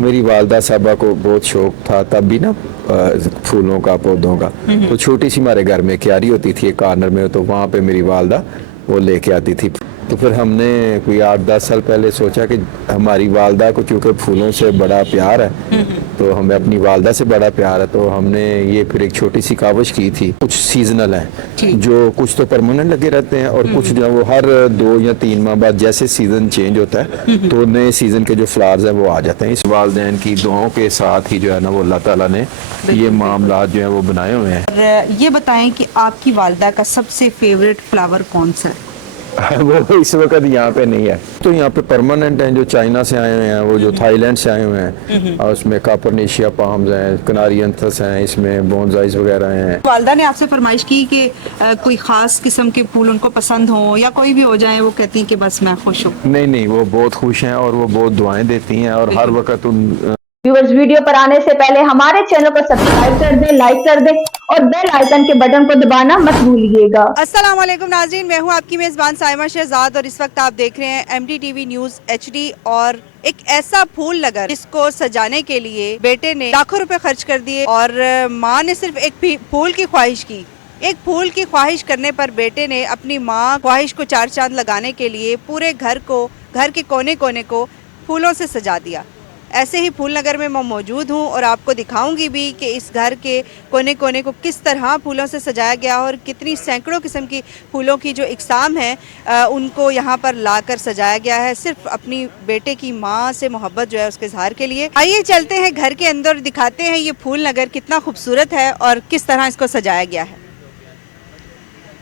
तो मेरी वालदा साहबा को बहुत शौक था तब भी ना फूलों का, पौधों का। तो छोटी सी हमारे घर में क्यारी होती थी एक कॉर्नर में, तो वहाँ पे मेरी वालदा वो लेके आती थी। तो फिर हमने कोई 8-10 साल पहले सोचा कि हमारी वालदा को चूँकि फूलों से बड़ा प्यार है, तो हमें अपनी वालदा से बड़ा प्यार है, तो हमने ये फिर एक छोटी सी काविश की थी। कुछ सीजनल हैं जो कुछ तो परमानेंट लगे रहते हैं और कुछ जो है वो हर 2 या 3 माह बाद जैसे सीजन चेंज होता है तो नए सीजन के जो फ्लावर्स हैं वो आ जाते हैं। इस वालदैन की दुआओं के साथ ही जो है ना वो अल्लाह ताला ने ये मामला जो है वो बनाए हुए हैं। और ये बताएं कि आपकी वालदा का सबसे फेवरेट फ्लावर कौन सा है? वो इस वक्त यहाँ पे नहीं है, तो यहाँ पे परमानेंट हैं जो चाइना से आए हुए हैं, वो जो थाईलैंड से आए हुए हैं, और उसमें कापरनेशिया पाम्स हैं, कनारियंथस हैं, इसमें बोनसाइज वगैरह हैं। वालदा ने आपसे फरमाइश की कि कोई खास किस्म के फूल उनको पसंद हो या कोई भी हो जाए, वो कहती हैं कि बस मैं खुश हूँ। नहीं, वो बहुत खुश हैं और वो बहुत दुआएं देती हैं और हर वक्त उन व्यूअर्स, वीडियो पर आने से पहले हमारे चैनल को सब्सक्राइब कर दें, लाइक कर दें और बेल आइकन के बटन को दबाना मत भूलिएगा। अस्सलाम वालेकुम नाज़रीन, मैं हूं आपकी मेज़बान साइमा शहजाद और इस वक्त आप देख रहे हैं MDTV न्यूज़ HD। और एक ऐसा फूल नगर जिसको सजाने के लिए बेटे ने लाखों रुपए खर्च कर दिए और माँ ने सिर्फ एक फूल की ख्वाहिश की। एक फूल की ख्वाहिश करने पर बेटे ने अपनी माँ ख्वाहिश को 4 चांद लगाने के लिए पूरे घर के कोने कोने को फूलों से सजा दिया। ऐसे ही फूल नगर में मैं मौजूद हूँ और आपको दिखाऊंगी भी कि इस घर के कोने कोने को किस तरह फूलों से सजाया गया और कितनी सैकड़ों किस्म की फूलों की जो इकसाम है उनको यहाँ पर लाकर सजाया गया है, सिर्फ अपनी बेटे की माँ से मोहब्बत जो है उसके इजहार के लिए। आइए चलते हैं घर के अंदर, दिखाते हैं ये फूल नगर कितना खूबसूरत है और किस तरह इसको सजाया गया है।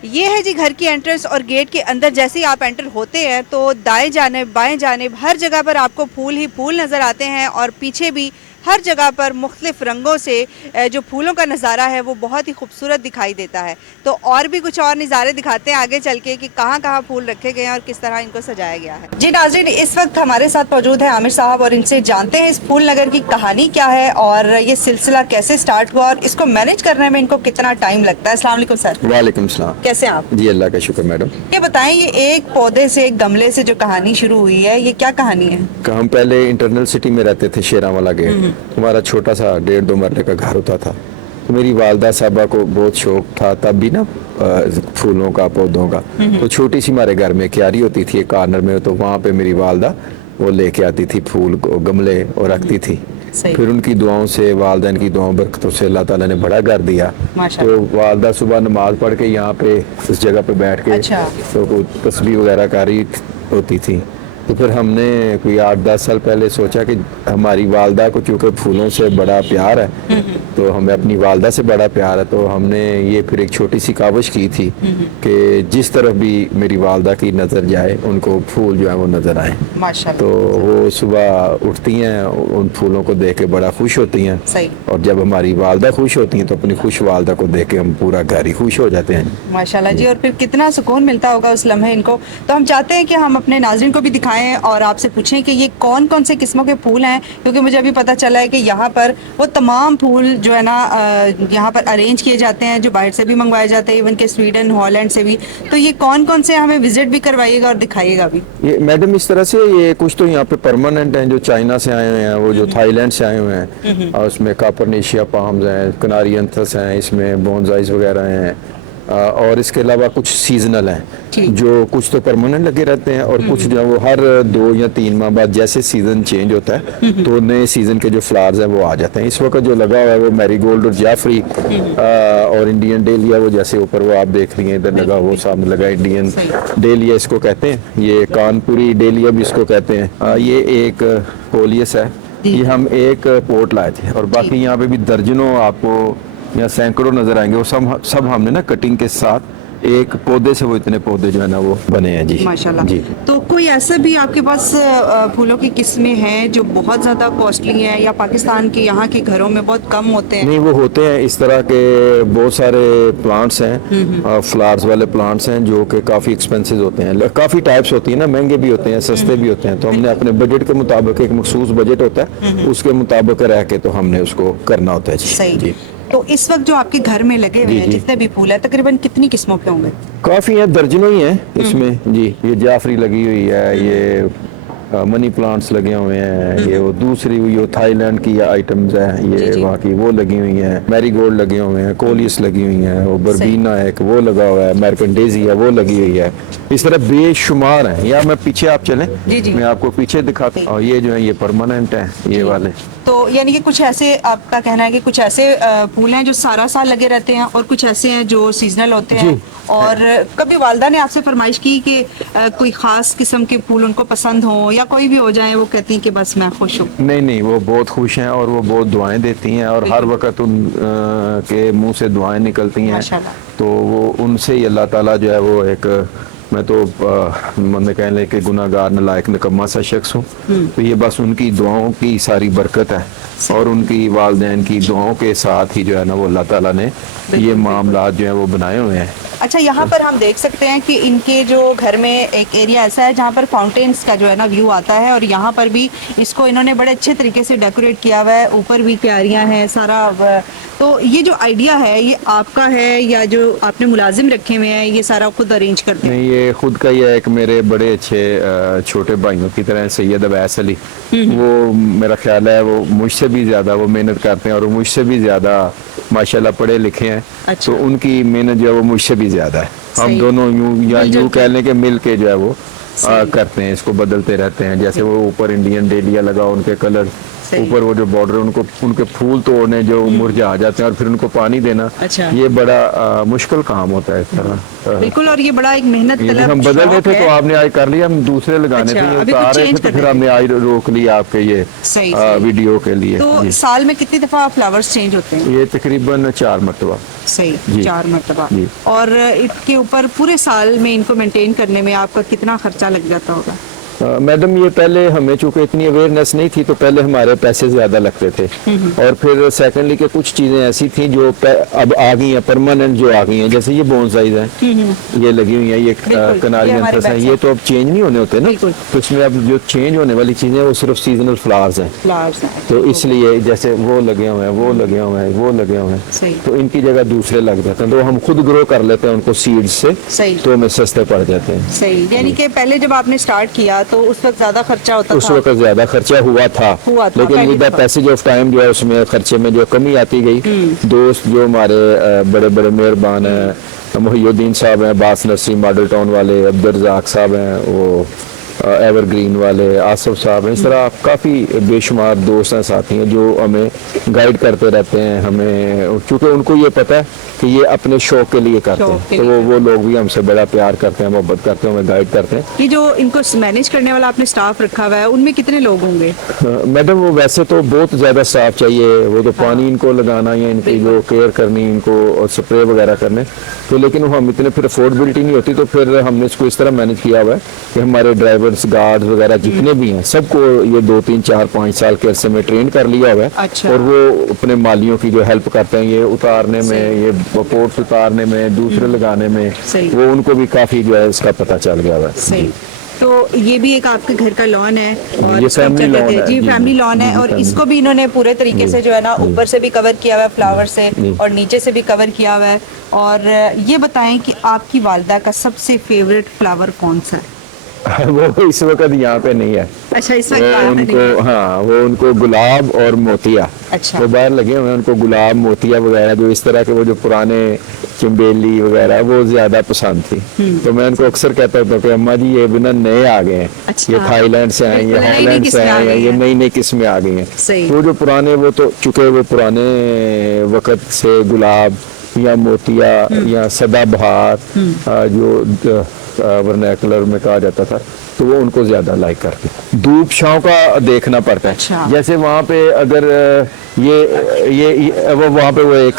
ये है जी घर की एंट्रेंस और गेट के अंदर जैसे ही आप एंटर होते हैं तो दाएं जानिब बाएं जानिब हर जगह पर आपको फूल ही फूल नज़र आते हैं और पीछे भी हर जगह पर मुख्तलिफ रंगों से जो फूलों का नज़ारा है वो बहुत ही खूबसूरत दिखाई देता है। तो और भी कुछ और नज़ारे दिखाते हैं आगे चल के कि कहाँ कहाँ फूल रखे गए हैं और किस तरह इनको सजाया गया है। जी नाज़रीन, इस वक्त हमारे साथ मौजूद है आमिर साहब और इनसे जानते हैं इस फूल नगर की कहानी क्या है और ये सिलसिला कैसे स्टार्ट हुआ और इसको मैनेज करने में इनको कितना टाइम लगता है। अस्सलाम वालेकुम सर। वालेकुम सलाम। कैसे हैं आप? जी अल्लाह का शुक्र मैडम। ये बताएं, ये एक पौधे से एक गमले से जो कहानी शुरू हुई है ये क्या कहानी है? हम पहले इंटरनल सिटी में रहते थे, शेरावाला गेट। हमारा छोटा सा 1.5-2 मरले का घर होता था। तो मेरी वालदा साहबा को बहुत शौक था तब भी ना फूलों का, पौधों का। तो छोटी सी हमारे घर में क्यारी होती थी एक कॉर्नर में, तो वहाँ पे मेरी वालदा वो लेके आती थी फूल को, गमले और रखती थी। फिर उनकी दुआओं से, वालदैन की दुआओं बरकतों से अल्लाह ताला ने बड़ा कर दिया। तो वालदा सुबह नमाज पढ़ के यहाँ पे इस जगह पे बैठ के तो तस्बीह वगैरह कर रही होती थी। तो फिर हमने कोई 8-10 साल पहले सोचा कि हमारी वालदा को चूँकि फूलों से बड़ा प्यार है, तो हमें अपनी वालदा से बड़ा प्यार है, तो हमने ये फिर एक छोटी सी काविश की थी कि जिस तरफ भी मेरी वालदा की नज़र जाए उनको फूल जो है वो नज़र आए। माशाल्लाह। तो वो सुबह उठती हैं, उन फूलों को देख के बड़ा खुश होती हैं। सही। और जब हमारी वालदा खुश होती हैं तो अपनी खुश वालदा को देख के हम पूरा घर ही खुश हो जाते हैं। माशाल्लाह जी। और फिर कितना सुकून मिलता होगा उस लम्हे इनको। तो हम चाहते हैं कि हम अपने नाज़रीन को भी दिखाएं और आपसे पूछें कि ये कौन कौन से किस्मों के फूल हैं, क्योंकि मुझे अभी पता चला है कि यहाँ पर वो तमाम फूल जो है ना यहाँ पर अरेंज किए जाते हैं, जो बाहर से भी मंगवाए जाते हैं, इवन के स्वीडन, हॉलैंड से भी। तो ये कौन कौन से हमें विजिट भी करवाइएगा और दिखाइएगा भी। ये मैडम इस तरह से ये कुछ तो यहाँ पे परमानेंट हैं जो चाइना से आए हुए हैं, वो जो थाईलैंड से आए हुए हैं, और उसमें कापरनेशिया पाम्स हैं, कनारियंथस हैं, इसमें बोनसाइज वगैरह हैं, और इसके अलावा कुछ सीजनल हैं जो कुछ तो परमानेंट लगे रहते हैं और कुछ जो है वो हर 2 या 3 माह बाद जैसे सीजन चेंज होता है तो नए सीजन के जो फ्लावर्स हैं वो आ जाते हैं। इस वक्त जो लगा हुआ है वो मैरीगोल्ड और जाफरी और इंडियन डेलिया, वो जैसे ऊपर वो आप देख रही हैं, इधर लगा, वो सामने लगा इंडियन डेलिया इसको कहते हैं, ये कानपुरी डेलिया भी इसको कहते हैं। ये एक पोलियस है, ये हम एक पोट लाए थे और बाकी यहाँ पे भी दर्जनों आपको या सैकड़ों नजर आएंगे। वो सब हमने ना कटिंग के साथ एक पौधे से वो इतने पौधे जो है ना वो बने हैं जी। माशाल्लाह जी। तो कोई ऐसा भी आपके पास फूलों की किस्में हैं जो बहुत ज्यादा कॉस्टली हैं या पाकिस्तान के यहाँ के घरों में बहुत कम होते हैं? नहीं, वो होते हैं इस तरह के बहुत सारे प्लांट्स हैं, फ्लावर्स वाले प्लांट्स हैं जो कि काफी एक्सपेंसिव होते हैं। काफी टाइप्स होती है ना, महंगे भी होते हैं, सस्ते भी होते हैं। तो हमने अपने बजट के मुताबिक, एक मखसूस बजट होता है, उसके मुताबिक रह के तो हमने उसको करना होता है जी। तो इस वक्त जो आपके घर में लगे हुए हैं जितने भी फूल है तकरीबन कितनी किस्मों के होंगे? काफी है, दर्जनों ही हैं इसमें जी। ये जाफरी लगी हुई है, ये मनी प्लांट्स लगे हुए हैं, ये वो दूसरी ये थाईलैंड की आइटम्स हैं, ये जी। वहाँ की वो लगी हुई हैं, मैरीगोल्ड लगे हुए हैं, कोलियस लगी हुई हैं, वो बर्बीना है एक वो लगा हुआ है, अमेरिकन डेजी है वो लगी हुई है। इस तरह बेशुमार हैं। या मैं पीछे आप चलें, जी, जी। मैं आपको पीछे दिखाता हूँ। और ये जो है ये परमानेंट है, ये वाले। तो यानी कि कुछ ऐसे, आपका कहना है कि कुछ ऐसे फूल हैं जो सारा साल लगे रहते हैं और कुछ ऐसे हैं जो सीजनल होते हैं। और कभी वालदा ने आपसे फरमाइश की कि कोई खास किस्म के फूल उनको पसंद हो या कोई भी हो जाए, वो कहती हैं कि बस मैं खुश हूँ? नहीं नहीं, वो बहुत खुश हैं और वो बहुत दुआएं देती हैं और हर वक्त उन के मुंह से दुआएं निकलती हैं। माशाल्लाह। तो वो उनसे ही अल्लाह ताला जो है वो एक, मैं तो मैंने कह लें कि गुनाहगार नालायक निकम्मा सा शख्स हूँ, तो ये बस उनकी दुआओं की सारी बरकत है और उनकी वालिदैन की दुआओं के साथ ही जो है ना वो अल्लाह ताला ने ये मामलात जो है वो बनाए हुए हैं। अच्छा, यहाँ पर हम देख सकते हैं कि इनके जो घर में एक एरिया ऐसा है जहाँ पर फाउंटेन्स का जो है ना व्यू आता है और यहाँ पर भी इसको इन्होंने बड़े अच्छे तरीके से डेकोरेट किया हुआ है, ऊपर भी क्यारियाँ हैं सारा। तो ये जो आइडिया है ये आपका है या जो आपने मुलाजिम रखे हुए हैं ये सारा खुद अरेंज करते हैं? नहीं, ये खुद का ही है। एक मेरे बड़े अच्छे छोटे भाइयों की तरह सैयद अवैस अली, वो मेरा ख्याल है वो मुझसे भी ज़्यादा वो मेहनत करते हैं और मुझसे भी ज़्यादा माशाल्लाह पढ़े लिखे हैं। अच्छा। तो उनकी मेहनत जो है वो मुझसे भी ज़्यादा है। हम सही। दोनों यूं या मिलजुल यूं के। कह लें कि मिल के जो है वो करते हैं, इसको बदलते रहते हैं। जैसे वो ऊपर इंडियन डेलिया लगा, उनके कलर सही। ऊपर वो जो बॉर्डर उनको उनके फूल तोड़ने जो मुरझा जाते हैं और फिर उनको पानी देना, अच्छा। ये बड़ा मुश्किल काम होता है इस तरह। बिल्कुल, और ये बड़ा एक मेहनत ये तलब हम बदल रहे शौक थे है। तो आपने आज कर लिया, हम दूसरे लगाने अच्छा, थे, ये अभी उतार कुछ रहे थे change तो कर फिर रहे हमने आज रोक लिया आपके ये सही, सही। वीडियो के लिए। तो जी। साल में कितनी दफा फ्लावर्स चेंज होते हैं? ये तकरीबन 4 मरतबा। सही, जी। 4 मरतबा। जी। और इसके ऊपर पूरे साल में इनको मेंटेन करने में आपका कितना खर्चा लग जाता होगा? मैडम, ये पहले हमें चूंकि इतनी अवेयरनेस नहीं थी तो पहले हमारे पैसे ज़्यादा लगते थे और फिर सेकेंडली के कुछ चीज़ें ऐसी थी जो अब आ गई हैं, परमानेंट जो आ गई हैं, जैसे ये बोनसाइज हैं, ये लगी हुई हैं, ये बिल्कुल, कनारी ये हमारे एंथस हैं, बैक ये तो अब चेंज नहीं होने होते ना। बिल्कुल। तो इसमें अब जो चेंज होने वाली चीज़ें वो सिर्फ सीजनल फ्लावर्स हैं। फ्लावर्स तो इसलिए जैसे वो लगे हुए हैं, वो लगे हुए हैं, वो लगे हुए हैं, सही। तो इनकी जगह दूसरे लग जाते हैं, तो हम खुद ग्रो कर लेते हैं उनको सीड्स से, सही। तो हमें सस्ते पड़ जाते हैं। सही, यानी कि पहले जब आपने स्टार्ट किया तो उस वक्त ज्यादा खर्चा होता उस था? वक्त ज्यादा खर्चा हुआ था लेकिन पहली विद द दफा। पैसेज ऑफ टाइम जो है उसमें खर्चे में जो कमी आती गई। दोस्त जो हमारे बड़े बड़े मेहरबान हैं, मोहिउद्दीन साहब हैं बास नर्सरी मॉडल टाउन वाले, अब्दुल रज़ाक साहब हैं वो एवरग्रीन वाले, आसिफ साहब हैं, इस तरह काफ़ी बेशुमार दोस्त हैं, साथी हैं जो हमें गाइड करते रहते हैं। हमें चूँकि उनको ये पता है कि ये अपने शौक के लिए करते शौक के हैं, तो लिए। वो लोग भी हमसे बड़ा प्यार करते हैं, मोहब्बत करते हैं, हमें गाइड करते हैं। ये जो इनको मैनेज करने वाला आपने स्टाफ रखा हुआ है उनमें कितने लोग होंगे? मैडम, वो वैसे तो बहुत ज़्यादा स्टाफ चाहिए, वो तो पानी इनको लगाना या इनकी जो केयर करनी, इनको स्प्रे वगैरह करने, तो लेकिन वो हम इतने फिर अफोर्डेबिलिटी नहीं होती, तो फिर हमने इसको इस तरह मैनेज किया हुआ है कि हमारे ड्राइवर्स, गार्ड वगैरह जितने भी हैं सबको ये 2 3 4 5 साल के अरसे में ट्रेन कर लिया हुआ है। अच्छा। और वो अपने मालियों की जो हेल्प करते हैं, ये उतारने में, ये पोर्ट्स उतारने में, दूसरे लगाने में, सही। वो उनको भी काफ़ी जो है इसका पता चल गया हुआ है। सही। तो ये भी एक आपके घर का लॉन है और ये इसको family क्या कहते lawn हैं? है, जी, जी, फैमिली जी, लॉन है जी, और family। इसको भी इन्होंने पूरे तरीके से जो है ना ऊपर से भी कवर किया हुआ है फ्लावर से और नीचे से भी कवर किया हुआ है। और ये बताएं कि आपकी वालदा का सबसे फेवरेट फ्लावर कौन सा है? वो इस वक्त यहाँ पे नहीं है। अच्छा, इस वो वक्त बाहर नहीं है। उनको, हाँ, वो उनको गुलाब और मोतिया, अच्छा। वो बाहर लगे हुए हैं, उनको गुलाब मोतिया वगैरह जो इस तरह के वो जो पुराने चंबेली वगैरह वो ज्यादा पसंद थी। तो मैं उनको अक्सर कहता था कि अम्मा जी ये बिना नए आ गए हैं, अच्छा। ये थाईलैंड से आए हैं, ये बिल्कुल, नई-नई हाईलैंड से किस्में आ आए हैं, गई ये हैं। नई नई किस्में आ गई हैं। सही। वो जो पुराने वो तो चूंकि वो पुराने वक्त से गुलाब या मोतिया या सदाबहार जो वर्नैकुलर में कहा जाता था, तो वो उनको ज्यादा लाइक करते हैं। धूप छांव का देखना पड़ता है। अच्छा। जैसे वहाँ पे अगर ये वो वहाँ पे वो एक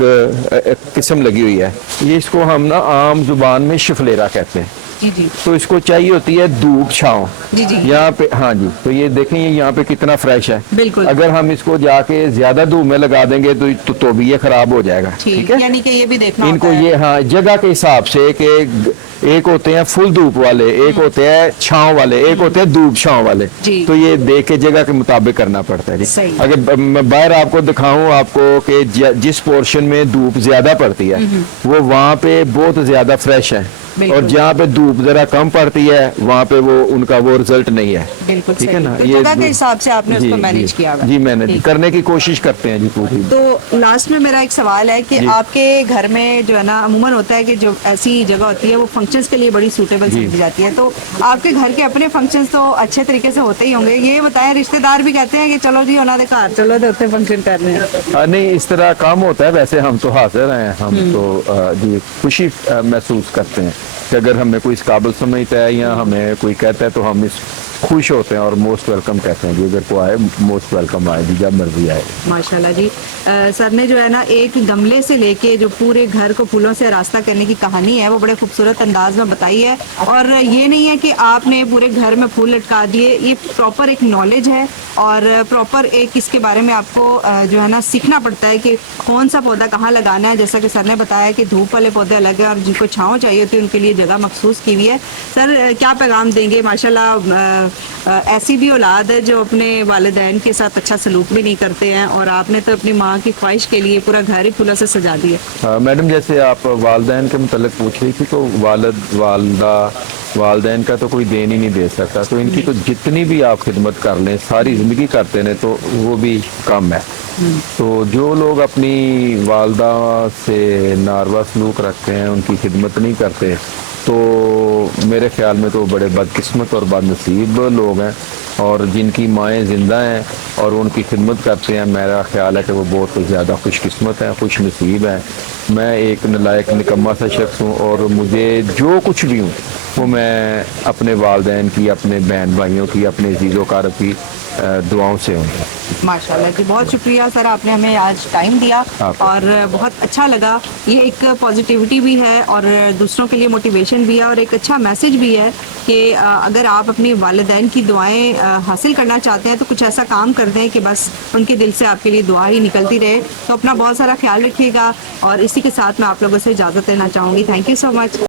किस्म लगी हुई है, ये इसको हम ना आम जुबान में शिफलेरा कहते हैं। जी जी तो इसको चाहिए होती है धूप छांव। जी जी। यहाँ पे, हाँ जी, तो ये देखें ये यहाँ पे कितना फ्रेश है। बिल्कुल। अगर हम इसको जाके ज्यादा धूप में लगा देंगे तो भी ये खराब हो जाएगा। ठीक है, यानी कि ये भी देखना इनको होता है। ये, हाँ, जगह के हिसाब से कि एक होते हैं फुल धूप वाले, एक होते हैं छांव वाले, एक होते हैं धूप छांव वाले। जी। तो ये देख के जगह के मुताबिक करना पड़ता है जी। सही। अगर मैं बाहर आपको दिखाऊं आपको कि जिस पोर्शन में धूप ज्यादा पड़ती है वो वहाँ पे बहुत ज्यादा फ्रेश है, बिल्कुल। और जहाँ पे धूप जरा कम पड़ती है वहाँ पे वो उनका वो रिजल्ट नहीं है। बिल्कुल ठीक है सही। ना, तो जगह के हिसाब से आपने उसको मैनेज किया हुआ है। जी मैनेज ठीक। करने की कोशिश करते हैं जी पूरी। तो लास्ट में मेरा एक सवाल है कि जी। आपके घर में जो है ना अमूमन होता है कि जो ऐसी जगह होती है वो फंक्शंस के लिए बड़ी सूटेबल जी। समझी जाती है, तो आपके घर के अपने फंक्शंस तो अच्छे तरीके से होते ही होंगे। ये बताएं, रिश्तेदार भी कहते हैं कि चलो जी उन्होंने घर चलो तो उत्ते फंक्शन कर रहे हैं। नहीं इस तरह काम होता है, वैसे हम तो हाजिर हैं, हम तो जी खुशी महसूस करते हैं कि अगर हमें कोई इस काबिल समझता है या हमें कोई कहता है तो हम इस खुश होते हैं और मोस्ट वेलकम कहते हैं जी। अगर को आए मोस्ट वेलकम आए जी, जब मर्जी आए। माशाल्लाह जी। सर ने जो है ना एक गमले से लेके जो पूरे घर को फूलों से रास्ता करने की कहानी है वो बड़े खूबसूरत अंदाज में बताई है। और ये नहीं है कि आपने पूरे घर में फूल लटका दिए, ये प्रॉपर एक नॉलेज है और प्रॉपर एक इसके बारे में आपको जो है ना सीखना पड़ता है कि कौन सा पौधा कहाँ लगाना है। जैसा कि सर ने बताया कि धूप वाले पौधे अलग है और जिनको छाँव चाहिए होती है उनके लिए जगह मखसूस की हुई है। सर क्या पैगाम देंगे? माशाल्लाह ऐसी भी औलाद है जो अपने वालिदैन के साथ अच्छा सलूक भी नहीं करते हैं और आपने तो अपनी माँ की ख्वाहिश के लिए पूरा घर ही फूलों से सजा दिया। मैडम जैसे आप वालदैन के मुतल्लिक पूछ रही थी तो वालिद वालदा वालदैन का तो कोई देन ही नहीं दे सकता, तो इनकी तो जितनी भी आप खिदमत कर लें सारी ज़िंदगी करते हैं तो वो भी कम है। तो जो लोग अपनी वालदा से नारवा सलूक रखते हैं, उनकी खिदमत नहीं करते, तो मेरे ख्याल में तो बड़े बदकिस्मत और बदनसीब लोग हैं। और जिनकी माएँ ज़िंदा हैं और उनकी खिदमत करते हैं, मेरा ख्याल है कि वो बहुत ज़्यादा खुशकिस्मत हैं, खुश नसीब हैं। मैं एक नालायक निकम्मा सा शख्स हूँ और मुझे जो कुछ भी हूँ वो मैं अपने वालिदैन की, अपने बहन भाइयों की, अपने अज़ीज़ो कारब की दुआओं से हूँ। माशाल्लाह जी, बहुत शुक्रिया सर, आपने हमें आज टाइम दिया और बहुत अच्छा लगा। ये एक पॉजिटिविटी भी है और दूसरों के लिए मोटिवेशन भी है और एक अच्छा मैसेज भी है कि अगर आप अपनी वालिदैन की दुआएं हासिल करना चाहते हैं तो कुछ ऐसा काम कर दें कि बस उनके दिल से आपके लिए दुआ ही निकलती रहे। तो अपना बहुत सारा ख्याल रखिएगा और इसी के साथ मैं आप लोगों से इजाज़त लेना चाहूँगी। Thank you so much.